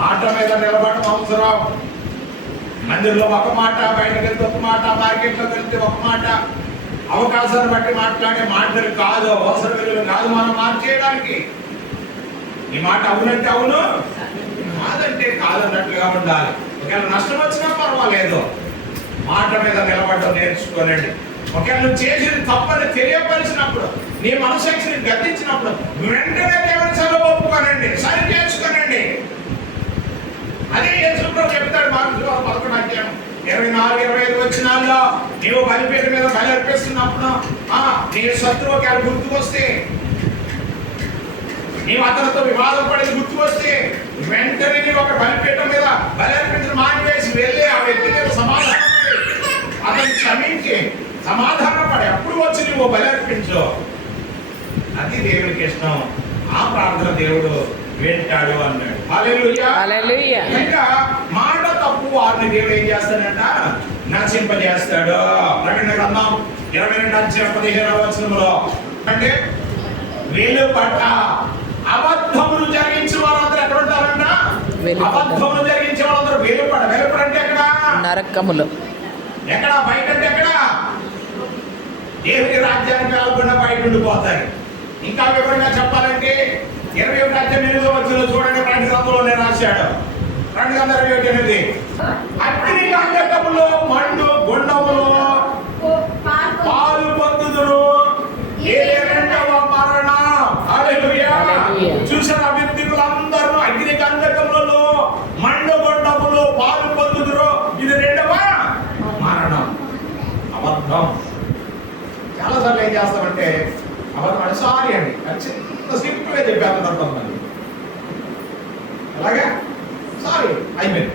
మాట మీద నిలబడడం అవసరం. మందిరంలో ఒక మాట, బయటకు వెళ్తే ఒక మాట, మార్కెట్లోకి వెళ్తే ఒక మాట, అవకాశాన్ని బట్టి మాట్లాడే మాటలు కాదు, అవసర విలువలు కాదు మనం మార్చేయడానికి. ఈ మాట అవునంటే అవును, కాదంటే కాదన్నట్లుగా ఉండాలి. ఒకవేళ నష్టం వచ్చినా పర్వాలేదు, మాట మీద నిలబడడం నేర్చుకోనండి. ఒకవేళ నువ్వు చేసిన తప్పని తెలియపరిచినప్పుడు, నీ మనసాక్షిని గద్దించినప్పుడు వెంటనే దేవుని సభలో ఒప్పుకోనండి, సరి చేసుకోనండి. అదే యేసుప్రభు చెప్తాడు మార్కు 11:24-25 వచనాల్లో, నీవు బలిపీఠం మీద బలి అర్పిస్తున్నప్పుడు నీ శత్రువు ఒకవేళ గుర్తుకొస్తే, నీవు అతనితో వివాదం పడేది గుర్తుకొస్తే, వెంటనే నీవు ఒక బలిపీఠం మీద బలి అర్పించడం మానివేసి వెళ్ళి ఆ వ్యక్తి మీద సమాధానపడి అతన్ని క్షమించి సమాధానపడి అప్పుడు వచ్చి నువ్వు బలి అర్పించు. అది దేవునికి ఇష్టం. ఆ ప్రార్థన దేవుడు వింటాడు అన్నాడు. హల్లెలూయా. ఇంకా మాట తప్పు వారిని దేవుడు ఏం చేస్తాడంట? నశింపజేస్తాడు. ప్రకటన గ్రంథం 22:15 అంటే వెలుపట అబద్ధములు జరిగించే వారందరూ ఎక్కడ ఉంటారంట? అబద్ధములు జరిగించే వాళ్ళందరూ వెలుపట. వెలుపట అంటే ఎక్కడ? నరకములు. ఎక్కడ? బయట అంటే ఎక్కడ? దేవుని రాజ్యానికి వెళ్ళకుండా బయట ఉండిపోతాయి. ఇంకా వివరంగా చెప్పాలంటే 21:8 చూడండి, ప్రకటన గ్రంథంలోనే రాశాడు. ప్రకటన గ్రంథం 21:8 అగ్ని గంధకములో మండు గుండములో పాలు పొందుదురు, ఏ రెండవ మరణం. హల్లెలూయా. చూసారు అభివృద్ధులందరూ అగ్ని గంధకములలో మండు గుండములో పాలు పొందుదురు, ఇది రెండవ మరణం. అబద్ధం. చాలాసార్లు ఏం చేస్తామంటే అబద్ధం అంటే సారీ అండి, చిన్న సింపుల్ గా చెప్పేస్తున్నారు కొంతమంది. అలాగే సారీ అయిపోయింది.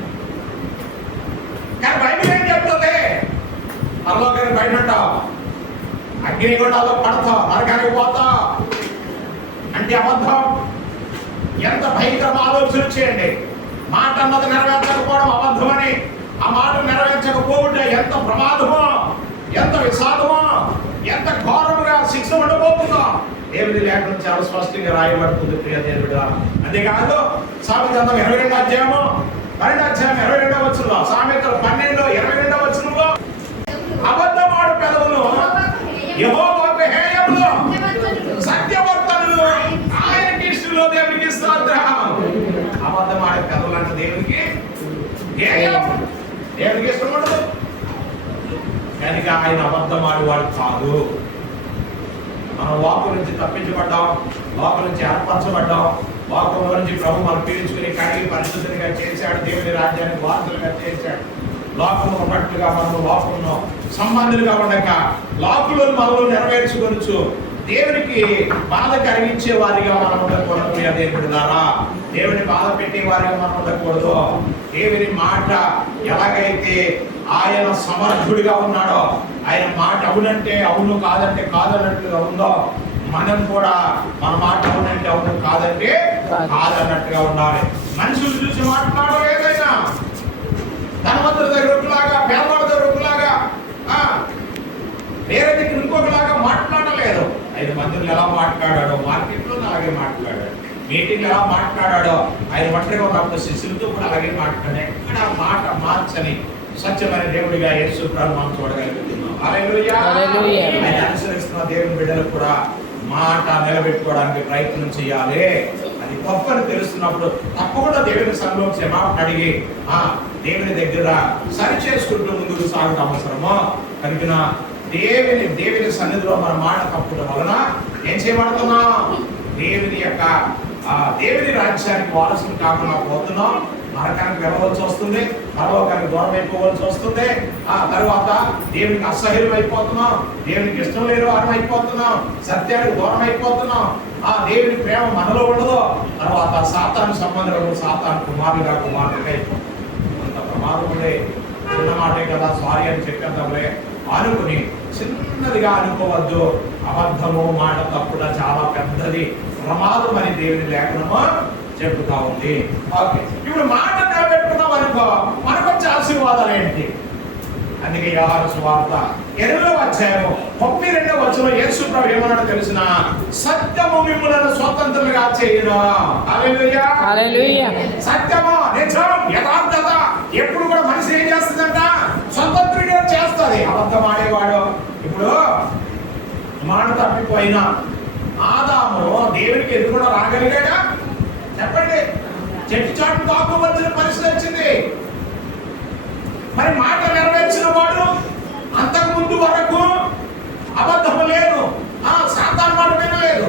కానీ బైబిల్ ఏం చెప్తుంది? పరలోకానికి బయట ఉంటావు, అగ్నిగుండాల్లో పడతావు, నరకానికి పోతావు అంటే అబద్ధం. ఎంత భయంకరమ ఆలోచన చేయండి. మాట అన్నది నెరవేర్చకపోవడం అబద్ధం అని, ఆ మాట నెరవేర్చకపోతే ఎంత ప్రమాదమో, ఎంత విషాదమో, ఎంత ఘోరముగా శిక్ష ఉండబోతుందో దేవుని లేఖనం చాలా స్పష్టంగా రాయబడుతుంది ప్రియ దేవుడా. అంతేకాదు సామెత గ్రంథం 22:22 సామెతలు 12:22 అబద్ధమాడు పెదవులు యెహోవాకు హేయములు, సత్యవర్తనులు ఆయనకి ఇష్టంలో దేవునికి స్తోత్రం. అబద్ధమాడే పెదవులు అంటే దేవునికి హేయం, దేవునికి ఇష్టం ఉండదు. కనుక ఆయన అబద్ధమాడేవాడు కాదు. మనం వాకు నుంచి తప్పించబడ్డాం, వాకు నుంచి ఏర్పరచబడ్డాం, వాకులో నుంచి ప్రభు మనం పీల్చుకుని కడిగి పరిశుద్ధంగా చేశాడు, దేవుని రాజ్యానికి వారసులుగా చేశాడు. లోకంలో ఉన్నట్లుగా మనం లోకంలో సంబంధులుగా ఉండక లోకులను మనలో నెరవేర్చుకొనొచ్చు. దేవునికి బాధ కలిగించే వారిగా మనం ఉండకూడదు. దేవుడి ద్వారా దేవుని బాధ పెట్టే వారిగా మనం ఉండకూడదు. దేవుని మాట ఎలాగైతే ఆయన సమర్థుడిగా ఉన్నాడో, ఆయన మాట అవునంటే అవును, కాదంటే కాదన్నట్టుగా ఉందో, మనం కూడా మన మాట అవునంటే అవును, కాదంటే కాదన్నట్టుగా ఉండాలి. మనుషులు చూసి మాట్లాడడం ఏదైనా ధనవంతుల దగ్గర ఒకలాగా, పేదవాళ్ళ దగ్గర ఒకలాగా, వేరే దగ్గర ఇంకొకలాగా మాట్లాడలేదు. 5 మందిలో ఎలా మాట్లాడాడో మార్కెట్లో అలాగే మాట్లాడాడు, మీటింగ్ ఎలా మాట్లాడాడో ఆయన ఒంటరిగా ఉన్నప్పుడు శిష్యులతో కూడా అలాగే మాట్లాడాడు. ఎక్కడ మాట మార్చని సత్యమైన దేవుడిగా యేసు ప్రభువు మనం చూడగలుగుతున్నాం. హల్లెలూయా. ఆయన అనుసరిస్తున్న దేవుని బిడ్డలకు కూడా మాట నిలబెట్టుకోవడానికి ప్రయత్నం చేయాలి. అది తప్పని తెలుస్తున్నప్పుడు తప్పకుండా దేవుని సన్నిధిలో క్షమాపణ అడిగి దేవుని దగ్గర సరి చేసుకుంటూ ముందుకు సాగడం అవసరమో. కనుక దేవుని సన్నిధిలో మన మాట తప్పడం వలన ఏం చేయబడుతున్నాం? దేవుని రాజ్యానికి వారసులు కాకుండా పోతున్నాం. నరకానికి వెళ్ళవలసి వస్తుంది, పరలోకానికి దూరం అయిపోవలసి వస్తుంది. ఆ తర్వాత దేవునికి అసహ్యం అయిపోతున్నాం, దేవునికి ఇష్టం లేని వారం అయిపోతున్నాం, సత్యానికి దూరం అయిపోతున్నాం. దేవుని ప్రేమ మనలో ఉండదు. తర్వాత సాతాను సంబంధాలు, సాతాను కుమారులుగా అయిపోతున్నాం. అంత ప్రమాదం ఉండే. చిన్న మాటే కదా, సారీ అని చెప్పేద్దాంలే అనుకుని చిన్నదిగా అనుకోవద్దు. అబద్ధము, మాట తప్పుడా చాలా పెద్దది ప్రమాదం అని దేవుని లేఖనము చెబుతా ఉంది. ఓకే, ఇప్పుడు మాట నిలబెట్టుకున్నాం అనుకో, మనకు వచ్చే ఆశీర్వాదాలు ఏంటి? అందుకే యోహాను సువార్త 8వ అధ్యాయము 32వ వచనంలో యేసు ప్రభు ఏమన్నాడో తెలిసిన సత్యము మిమ్ములను స్వతంత్రులుగా చేయును. హల్లెలూయా హల్లెలూయా. సత్యము నిజం యథార్థత ఎప్పుడు కూడా మనిషి ఏం చేస్తుందంట? స్వతంత్రంగా చేస్తుంది. అబద్ధం ఆడేవాడు ఇప్పుడు మాట తప్పిపోయినా ఆదాము దేవునికి ఎదురుకుండా రాగలిగాడా? చెప్పండి. చెట్టు చాటు తాకోవలసిన పరిస్థితి వచ్చింది. మరి మాట నెరవేర్చిన వాడు అంతకు ముందు వరకు అబద్ధము లేదు, సాతాను మాట వినలేదు,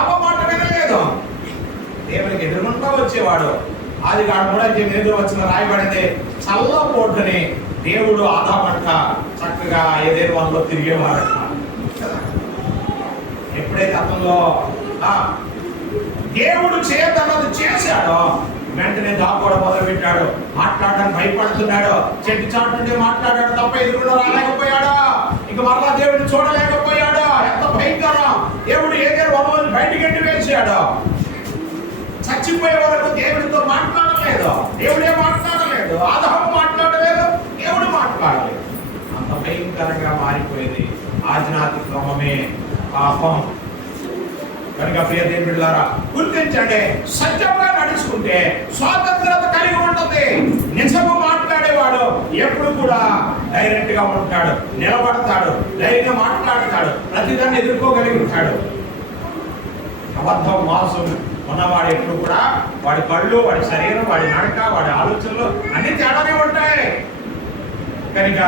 అవ్వ మాట వినలేదు, దేవునికి ఎదురుకుంటా వచ్చేవాడు. అది కాదు కూడా ఎదురు వచ్చిన రాయబడింది చల్ల పోటుని దేవుడు ఆదామంట చక్కగా ఏదేదో వాళ్ళలో తిరిగేవారట. ఎప్పుడైతే అతనిలో దేవుడు చేయదన్నది చేశాడో వెంటనే దాక్కోవడం మొదలు పెట్టాడు. మాట్లాడడానికి భయపడుతున్నాడు. చెట్టు చాటు నుండి మాట్లాడాడు తప్ప ఎదురుగా రాలేకపోయాడు. ఇక మరలా దేవుడిని చూడలేకపోయాడు. ఎంత భయంకరం! దేవుడు ఏదైనా వనవని బయటికి ఎట్టి వేసాడు. చచ్చిపోయే వరకు దేవుడితో మాట్లాడలేదు. దేవుడే మాట్లాడలేదు. ఆదాము మాట్లాడలేదు. దేవుడు మాట్లాడలేదు. అంత భయంకరంగా మారిపోయింది. ఆజ్ఞాతి క్రమమే పాపం. కనుక ప్రియ దేవుని బిడ్డలారా గుర్తించండి, సత్యంగా నడుచుకుంటే స్వాతంత్రత కలిగి ఉంటుంది. నిజము మాట్లాడేవాడు ఎప్పుడు కూడా డైరెక్ట్ గా ఉంటాడు, నిలబడతాడు, ధైర్యంగా మాట్లాడతాడు, ప్రతిదాన్ని ఎదుర్కోగలిగి ఉంటాడు. అబద్ధం మోసం ఉన్నవాడు ఎప్పుడు కూడా వాడి కళ్ళు, వాడి శరీరం, వాడి నడక, వాడి ఆలోచనలు అన్ని తేడానే ఉంటాయి. కనుక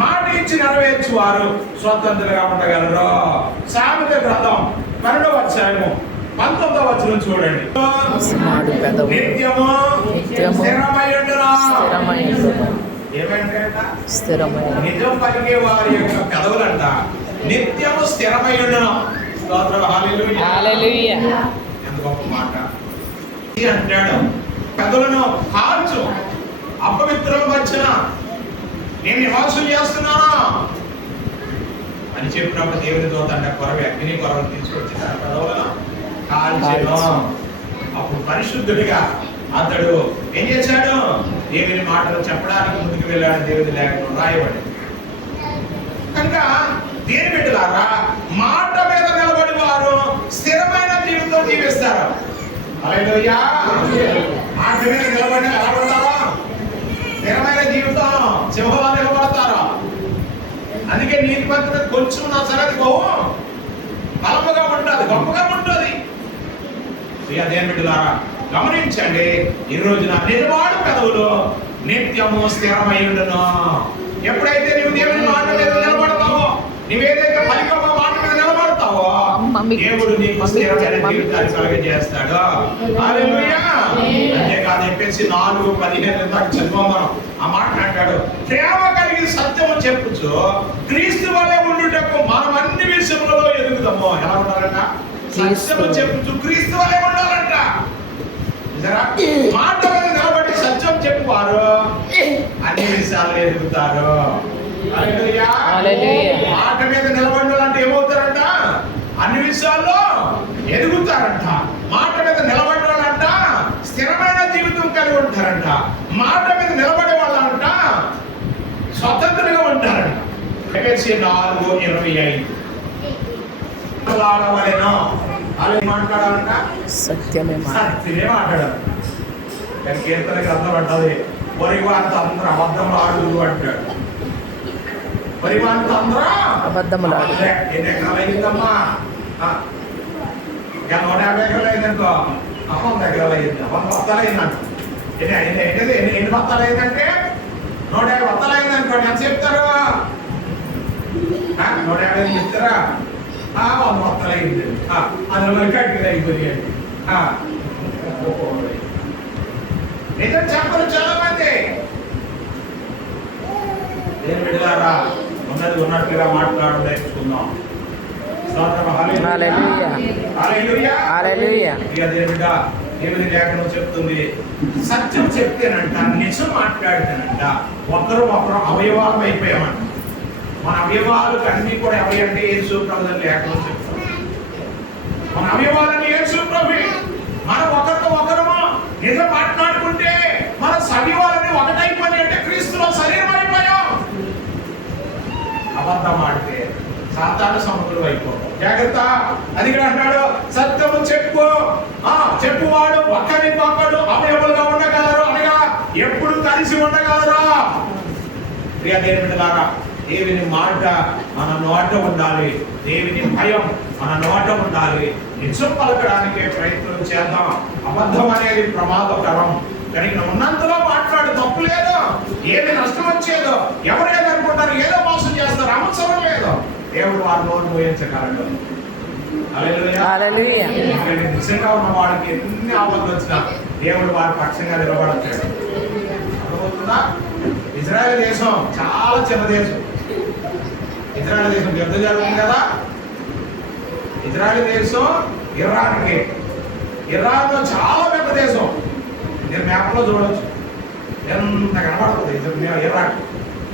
మాట ఇచ్చి నెరవేర్చి వారు స్వతంత్రంగా ఉండగలరు. సామెత గ్రంథం 12వ అధ్యాయము 19వ వచనం చూడండి. నిత్యము స్థిరమై ఉండును. ఏమంటారట? నిజం పలికే వారి యొక్క పెదవులంట నిత్యము స్థిరమై ఉండును. స్తోత్రం. హల్లెలూయా. ఎంత గొప్ప మాట అంటాడు. పెదవులను కాల్చు, అపవిత్రం వచ్చిన నేను నివాసం చేస్తున్నాను అని చెప్పినప్పుడు దేవుని దూత అంటే కొరవి అగ్ని కొరవలు తీసుకొచ్చి తన పెదవులను కాల్చెను. అప్పుడు పరిశుద్ధుడిగా అతడు ఏం చేశాడు? దేవుని మాటలు చెప్పడానికి ముందుకు వెళ్ళాడు. దేవుని లేఖనం రాయబడి. కనుక దేని బిడ్డలారా మాట మీద నిలబడి వారు స్థిరమైన జీవితం జీవిస్తారు. హల్లెలూయా. మాట మీద నిలబడి ఎలా పడతారో స్థిరమైన జీవితం సింహంలో నిలబడతారు. అందుకే నీతి మంత్రులు కొంచెం నా సరే బలముగా ఉంటుంది, గొప్పగా ఉంటుంది. దేని బిడ్డలారా గమనించండి, ఈ రోజున నిజవాడు పెదవులు నిత్యము స్థిరమై ఉండును. ఎప్పుడైతే నువ్వు దేవుని మాట మీద నిలబడతావో, నువ్వేదైతే పలికమ్మ మాట మీద నిలబడతావో దేవుడు నీకు స్థిరమైన జీవితాన్ని కలుగజేస్తాడు. హల్లెలూయా. అంతేకాదు చెప్పేసి 4:15 దాకా చదువు మనం ఆ మాట అంటాడు. ప్రేమ కలిగి సత్యము చెప్పుచు క్రీస్తు వలె ఉండుటకు మనం అన్ని విషయములలో ఎదుగుతాము. ఎలా ఉండాలంట? సత్యము చెప్పుచు క్రీస్తు వలె ఉండాలంట. మాట మీద నిలబడి సత్యం చెప్పువారు అన్ని విషయాలు ఎదుగుతారు. మాట మీద నిలబడాలంటే ఏమవుతారంట? అన్ని విషయాల్లో ఎదుగుతారంట. మాట మీద నిలబడాలంట స్థిరమైన జీవితం కలిగి ఉంటారంట. మాట మీద నిలబడే వాళ్ళంట స్వతంత్రంగా ఉంటారంట. 4:25 అలా మాట్లాడాలంట సత్యమే మాట్లాడాలి. కీర్తన గ్రంథం అంటది పొరివాంత అందరూ అబద్ధములు ఆడుదు అంటాడు. పొరివాంత అందరూ అబద్ధములు ఆడు. ఎన్ని ఎకరాలు అయిందమ్మా? 150 ఎకరాలు అయిందనుకో. 100 ఎకరాలు అయింది. 100 బత్తాలు అయిందంట. ఎన్ని బత్తాలు అయిందంటే 150 బత్తాలు అయిందనుకోండి. ఎంత చెప్తారు? 150 చెప్తారా? 100 బత్తాలు అయింది. అందులో కట్టింది అయిపోయింది. నిజం చెప్పరు చాలా మంది. నేను బిడ్డలారా ఉన్నది ఉన్నట్లుగా మాట్లాడడం నేర్చుకుందాం. దేవుని లేఖనం చెప్తుంది, సత్యం చెప్తేనంట, నిజం మాట్లాడితేనంట ఒకరు అవయవాలం అయిపోయామంట. మన అవయవాలు అన్ని కూడా ఎవరంటే యేసు ప్రభువు లేఖనం చెప్తాం. మన అవయవాలని యేసు ప్రభు. మనం ఒకరితో ఒకరము నిజం మాట్లాడుకుంటే మన అవయవాలని ఒకటైపోయి అంటే క్రీస్తులో శరీరం అయిపోయాం. అబద్ధం ఆడితే సాతాను సముద్రం అయిపోతాం. జాగ్రత్త. అది ఇక్కడ అంటాడు, సత్యము చెప్పువాడు ఒక్కడు అవయములుగా ఉండగలరు, అనగా ఎప్పుడు కలిసి ఉండగలరు. ప్రియ దేవుని బిడ్డలారా, దేవుని మాట మన నోట ఉండాలి, దేవుని భయం మన నోట ఉండాలి. నిజం పలకడానికే ప్రయత్నం చేద్దాం. అబద్ధం అనేది ప్రమాదకరం. కనుక ఉన్నంతలో మాట్లాడు, తప్పు లేదు. ఏది నష్టం వచ్చేదో, ఎవరు ఏదనుకుంటారు, ఏదో మోసం చేస్తారు, అవసరం లేదు. దేవుడు వారి నోరు మోయించగలడు. నిజంగా ఉన్న వాడికి ఎన్ని ఆపదలు వచ్చినా దేవుడు వారి పక్షంగా నిలబడతాడు. అర్థమవుతుందా? ఇజ్రాయెల్ దేశం చాలా చిన్న దేశం. ఇజ్రాయెల్ దేశం యుద్ధం జరుగుతుంది కదా. ఇజ్రాయెల్ దేశం ఇరాన్లో చాలా పెద్ద దేశం. మీరు మ్యాప్లో చూడవచ్చు ఎంత కనబడుతుంది.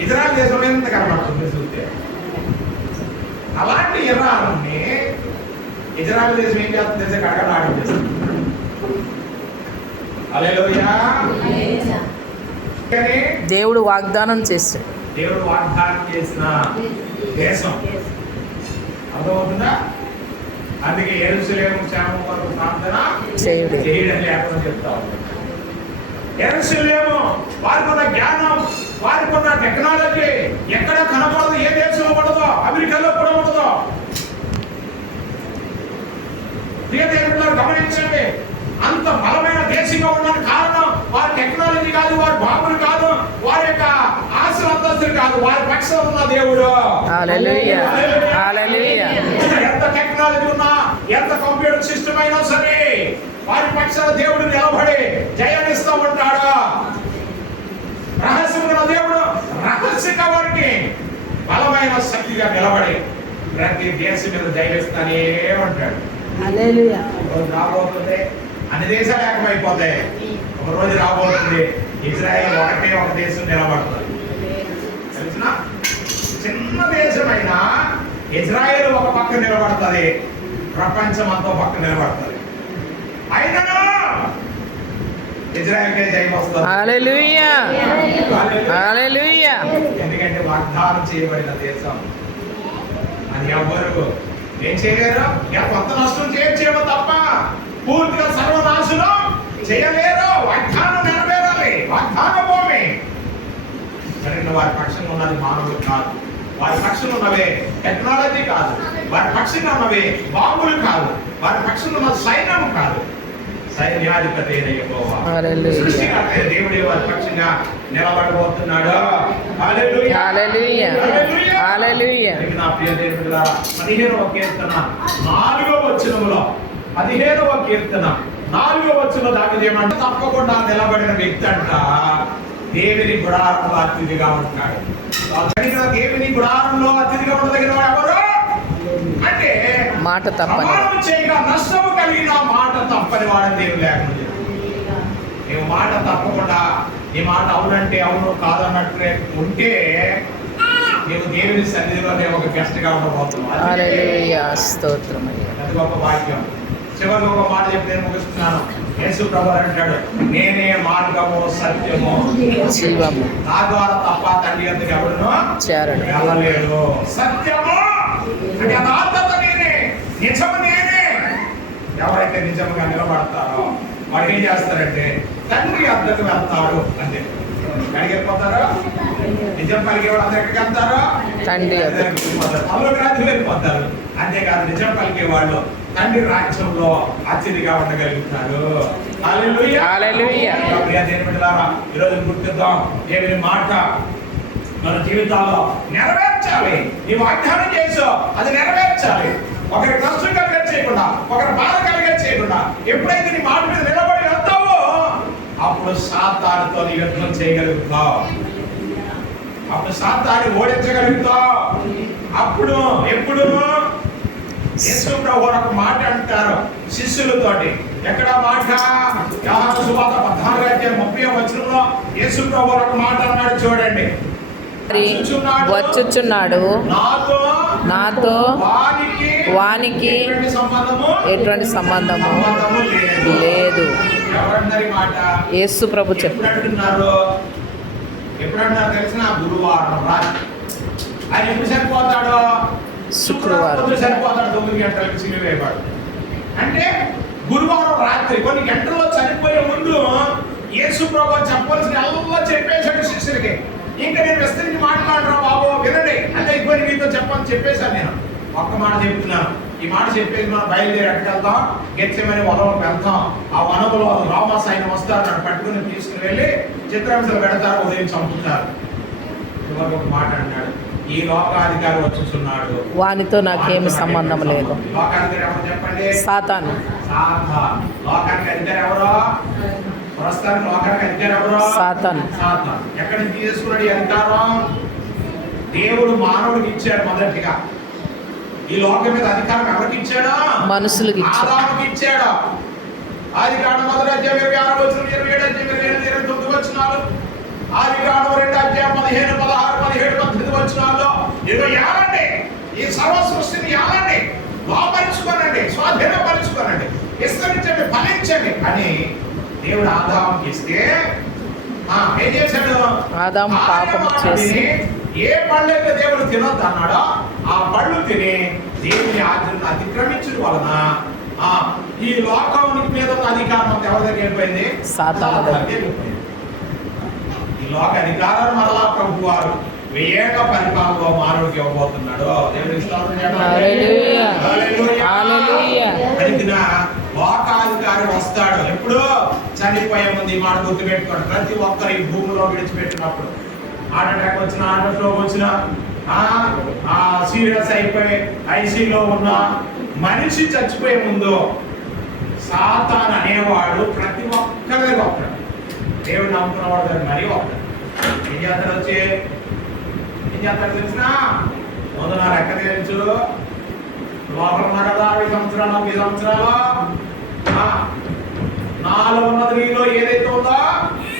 ఇజ్రాయెల్ దేశంలో ఎంత కనబడుతుంది చూస్తే. అలాంటి ఇరాన్ని ఇజ్రాయెల్ దేశం ఏం చేస్తుంది తెలిసే కడగడాడం చేస్తుంది. హల్లెలూయా. దేవుడు వాగ్దానం చేస్తాడు. దేవుడు వాగ్దానం చేసిన దేశం. అర్థమవుతుందా? అందుకే యెరూషలేము క్షేమం కొరకు ప్రార్థన చేయడం లేకుండా చెప్తా ఉంటాం. యెరూషలేము వారికి ఉన్న జ్ఞానం, వారికి ఉన్న టెక్నాలజీ ఎక్కడ కనపడదు. ఏ దేశంలో ఉండదో, అమెరికాలో కూడా ఉండదో. గమనించండి, అంత బలమైన దేశంగా ఉండడానికి కారణం వారి టెక్నాలజీ కాదు, వారి బాబులు కాదు, వారి యొక్క ఆశల అంతస్తులు కాదు, వారి పక్షం ఉన్న దేవుడు. ఎంత టెక్నాలజీ ఉన్నా, ఎంత కంప్యూటర్ సిస్టమ్ అయినా సరే, వారి పక్షాల దేవుడు నిలబడి జయాన్నిస్తూ ఉంటాడు. రహస్యమైన దేవుడు రహస్యంగా వారికి బలమైన శక్తిగా నిలబడి ప్రతి దేశం మీద జయిస్తానే ఉంటాడు. రోజు రాబోతుంది, అన్ని దేశాలు ఏకమైపోతాయి. ఒక రోజు రాబోతుంది, ఇజ్రాయెల్ ఒకటే ఒక దేశం నిలబడుతుంది. తెలిసిన చిన్న దేశమైనా ఇజ్రాయెల్ ఒక పక్క నిలబడుతుంది, ప్రపంచం అంతా పక్క నిలబడుతుంది. అయినను ఇజ్రాయెల్కే జయం వస్తుంది. ఎందుకంటే వాగ్దానం చేయబడిన దేశం. అది ఎవ్వరు ఏం చేయలేరు. కొంత నష్టం చేయమో తప్ప పూర్తిగా సర్వనాశనం చేయలేరు. వాగ్దానం నెరవేరాలి. వాగ్దాన భూమి. వారి పక్షంగా ఉన్నది మానవులు కాదు, వారి పక్షంగా ఉన్నవే టెక్నాలజీ కాదు, వారి పక్షంగా ఉన్నవే బాంబులు కాదు, వారి పక్షంగా ఉన్న సైన్యం కాదు, సైన్యాధిపతి యెహోవా సృష్టికర్త దేవుడే వారి పక్షంగా నిలబడబోతున్నాడు. హల్లెలూయా. నా ప్రియ దేవుడా, 15వ కీర్తన 4వ వచనములో 15వ కీర్తన 4వ వచనంలో దావీదు ఏమంటే, తప్పకుండా నిలబడిన వ్యక్తి అంట దేవుని గుడారంలో అతిథిగా ఉంటాడు. దేవుని గుడారంలో అతిథిగా ఉండదగిన ఎవరు అంటే మాట తప్పని చేయగా నష్టము కలిగిన మాట తప్పని వాడని దేవుడు లేకుండా. నీవు మాట తప్పకుండా నీ మాట అవునంటే అవును, కాదన్నట్టు ఉంటే నీవు దేవుని సన్నిధిలోనే ఒక గెస్ట్ గా ఉండబోతున్నావు. అది గొప్ప భాగ్యం. చివరికి ఒక మాట చెప్పి నేను ముగిస్తున్నాను. యేసు ప్రభువు అంటాడు, నేనే మార్గము సత్యము జీవము, నా ద్వారా తప్ప తండ్రి వద్దకు ఎవడును వెళ్ళలేడు. సత్యము అంటే యథార్థత నేనే, నిజము నేనే. ఎవరైతే నిజంగా నిలబడతారో వాడు ఏం చేస్తారంటే తండ్రి వద్దకు వెళ్తారు. అంతే. ఎక్కడికి వెళ్ళిపోతారు? నిజం పలికేవాడు అందరు ఎక్కడికి వెళ్తారు? తండ్రి రాజ్యం వెళ్ళిపోతారు. అంతేకాదు, నిజం పలికే వాళ్ళు తండ్రి రాజ్యంలో అతిథిగా ఉండగలుగుతారు. ఈరోజు గుర్తిద్దాం, దేవుని మాట మన జీవితాల్లో నెరవేర్చాలి. ఈ వాగ్దానం చేసో అది నెరవేర్చాలి. ఒకరి కష్టం కలిగే చేయకుండా, ఒకరి బాధ కలిగే చేయకుండా ఎప్పుడైతే నీ మాట మీద నిలబడి వెళ్తావో అప్పుడు సాతానుతో నీ యుద్ధం చేయగలుగుతావు. అప్పుడు సాతాన్ని ఓడించగలుగుతావు. అప్పుడు ఎప్పుడు యేసు ప్రభువు ఒక మాట అంటారు శిష్యులతోటి. ఎక్కడ మాట? యోహాను సువార్త 14:30 వచనంలో యేసు ప్రభువు ఒక మాట అన్నాడు, చూడండి. వచ్చుచున్నాడు, నాతో వానికి ఎటువంటి సంబంధము లేదు. యేసు ప్రభు చెప్తున్నారు. ఎప్పుడంటారు తెలిసిన? గురువారం రాత్రి. ఆయన ఎప్పుడు చనిపోతాడు? శుక్రవారం. పొద్దున చనిపోతాడు, 9 గంటలకు సిలువ వేయబడు. అంటే గురువారం రాత్రి కొన్ని గంటల్లో చనిపోయే ముందు యేసు ప్రభువు చెప్పవలసిన అల్లా చెప్పేశాడు శిష్యులకి. ఇంకా నేను విస్తరించి మాట్లాడరా బాబు, వినండి అంటే అయిపోయి మీతో చెప్పేశాను. నేను ఒక్క మాట చెప్తున్నాను. ఈ మాట చెప్పేసి మనం బయలుదేరి ఎక్కడికి వెళ్తాం? గెత్సేమని వనంలోకి వెళ్తాం. ఆ వనంలో రామాస్ ఆయన వస్తారు, నన్ను పట్టుకుని తీసుకుని వెళ్ళి చిత్రహింసలు పెడతారు, ఉదయం చంపుతారు. ఇవాళ ఒక మాట అన్నాడు, ఈ లోకాధికారి వచ్చుచున్నాడు, వానితో నాకేమి సంబంధం లేదు. లోకాధికారి ఎవరు చెప్పండి? సాతాను. లోకానికి అధికారి ఎవరో? ప్రస్తుతానికి లోకానికి అధికారి ఎవరో? సాతాను. సాతాను. ఎక్కడి నుంచి తీసుకున్నాడు ఈ అధికారం? దేవుడు మానవుడికి ఇచ్చాడు. మొదటిగా ఈ లోకం మీద అధికారం ఎవరికి ఇచ్చాడు? మనుషులకి ఇచ్చాడు. ఆదాముకి ఇచ్చాడు. ఆదికాండం 1:26-27 ఆదికాండం 2:16-17 ఇదిగో ఏలండి, ఈ సర్వ సృష్టిని ఏలండి, లోపరుచుకోనండి, స్వాధీనపరుచుకోనండి, విస్తరించండి, ఫలించండి అని దేవుడు ఆదాముకి ఇస్తే ఏం చేశాడు? ఆదాము పాపం చేసి ఏ పళ్ళైతే దేవుడు తినొద్దు అన్నాడో ఆ పళ్ళు తిని దేవుని ఆజ్ఞను అతిక్రమించడం వలన ఈ లోకానికి మీద ఉన్న అధికారం అంతా ఎవరి దగ్గర వెళ్ళిపోయింది? సాతాను దగ్గరికి వెళ్ళిపోయింది. ఈ లోక అధికారాన్ని మరలా ప్రభు వారు 1000 ఏళ్ల పరిపాలనలో మానవుడికి ఇవ్వబోతున్నాడు. దేవుడికి స్తోత్రం చెప్పండి. హల్లెలూయా. హల్లెలూయా. అందుకని లోకాధికారి వస్తాడు. ఎప్పుడు? చనిపోయే ముందు. ఈ మాట గుర్తుపెట్టుకోండి. ప్రతి ఒక్కరు ఈ భూమిలో విడిచిపెట్టినప్పుడు, హార్ట్ అటాక్ వచ్చిన, హార్ట్ స్ట్రోక్ వచ్చిన, సీరియస్ అయిపోయి ఐసీలో ఉన్న మనిషి చచ్చిపోయే ముందు సాతాను అనేవాడు ప్రతి ఒక్కరి దగ్గర వస్తాడు. దేవుడు నమ్ముకున్నవాడు దగ్గర మరీ వస్తాడు. ఏం చేస్తాడు? వచ్చి ఏం చేస్తాడు తెలిసిన? ముందు నా లెక్క తెలుసు, లోపల ఉన్నా కదా 20 సంవత్సరాలు 30 సంవత్సరాలు నాలో ఉన్నది నీలో ఏదైతే ఉందో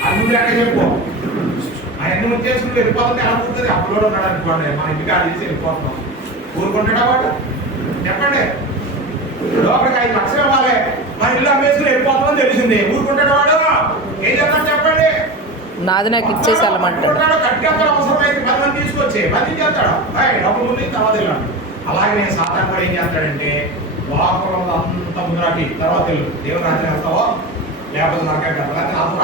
అన్ని లెక్క చెప్పు. అవన్నీ వచ్చేసుకుని వెళ్ళిపోతుంది. ఎలా ఉంటుంది? అప్పులో ఉన్నాడు అనుకోండి, మన ఇంటికి అది చేసి వెళ్ళిపోతున్నాం. ఊరుకుంటాడా వాడు? చెప్పండి. లోపలికి 5 లక్షలు ఇవ్వాలి, మన ఇల్లు అమ్మేసుకుని వెళ్ళిపోతామని తెలిసింది. ఊరుకుంటాడు వాడు? ఏం చేస్తాడు చెప్పండి? నాది నాకు ఇచ్చేసి వెళ్ళమంటాడు. కట్టేస్తాడు. అవసరమైతే 10 మంది తీసుకొచ్చి 10 చేస్తాడు. డబ్బులు ముందు తర్వాత వెళ్ళాడు. అలాగే నేను సాతాను కూడా ఏం చేస్తాడంటే లోపల అంత ముందరాకి తర్వాత వెళ్ళు, దేవుడు రాజ్యం వెళ్తావో లేకపోతే నాకే లేకపోతే నాతో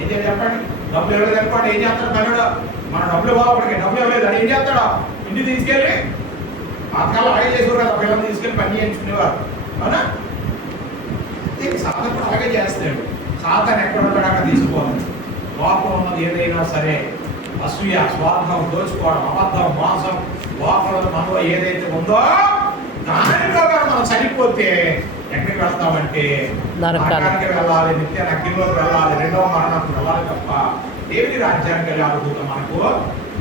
ఏం చేయాలి చెప్పండి? డబ్బులు ఎవరు తెలుసుకోండి. ఏం చేస్తాడు పనుడు? మన డబ్బులు బాగుపడికి డబ్బులు ఇవ్వలేదు అని ఏం చేస్తాడు? ఇంటికి తీసుకెళ్ళి పాతకాలం అలాగే చేసేవారు కదా, పిల్లల్ని తీసుకెళ్ళి పని చేయించుకునేవారు. అవునా? సాతాను కూడా అలాగే చేస్తాడు. సాతాను ఎక్కడ ఉంటాడు అక్కడ తీసుకోవాలి. లోపల ఉన్నది ఏదైనా సరే, అసూయ, స్వార్థం, దోచుకోవడం, అబద్ధం, మోసం, లోపల మనలో ఏదైతే ఉందో దానిలో మనం చనిపోతే ఎక్కడికి వెళ్తామంటే నరకానికి వెళ్ళాలి, నిత్య నగ్గిలోకి వెళ్ళాలి, 2వ మరణానికి వెళ్ళాలి తప్ప దేవుని రాజ్యానికి వెళ్ళే అనుభూతం మనకు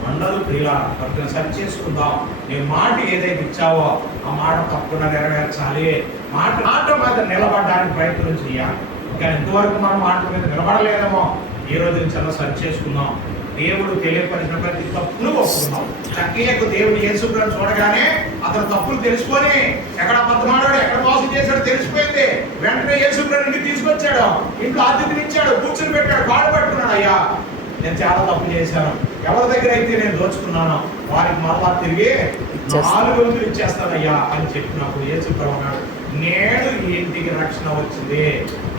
ఉండదు. ప్రియుల వాటిని సరి చేసుకుందాం. నీ మాట ఏదైతే ఇచ్చావో ఆ మాట తప్పకుండా నెరవేర్చాలి. మాట మీద నిలబడడానికి ప్రయత్నం చేయాలి. ఇంకా ఎంతవరకు మనం మాట మీద నిలబడలేదేమో ఈ రోజు నుంచి అలా సరి చేసుకుందాం. దేవుడు తెలియపరిచిన ప్రతి తప్పులు ఒప్పుకుందాం. చక్కయ్యకు దేవుడు యేసుప్రభువుని చూడగానే అతను తప్పులు తెలుసుకొని ఎక్కడ అబద్ధమాడాడు, ఎక్కడ మోసం చేశాడో తెలిసిపోయింది. వెంటనే యేసుప్రభువుని ఇంటికి తీసుకొచ్చాడు, ఇంట్లో ఆతిథ్యమిచ్చాడు, కూర్చుని పెట్టాడు, కాళ్ళు పట్టుకున్నాడు. అయ్యా నేను చాలా తప్పు చేశాను, ఎవరి దగ్గర అయితే నేను దోచుకున్నానో వారికి మరలా తిరిగి 4 వంతులు ఇచ్చేస్తానయ్యా అని చెప్పినప్పుడు యేసుప్రభువు అన్నాడు, నేడు ఈ ఇంటికి రక్షణ వచ్చింది.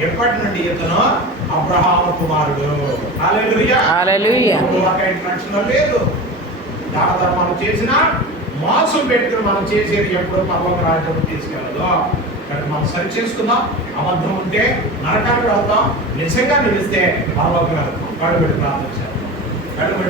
ఎప్పటి నుండి? ఇతను అబ్రహాము కుమారుడు. హల్లెలూయా. హల్లెలూయా. రక్షణ లేదు. దాన ధర్మాలు చేసినా మోసం పెట్టుకుని మనం చేసేది ఎప్పుడు పరలోక రాజ్యం తీసుకెళ్ళదు. మనం సరి చేసుకుందాం. అబద్ధం ఉంటే నరకానికి వెళ్తాం, నిజంగా నిలిస్తే పరలోకి వెళ్తాం. కళ్ళు పెట్టి ప్రార్థన చేద్దాం. కళ్ళు పెట్టి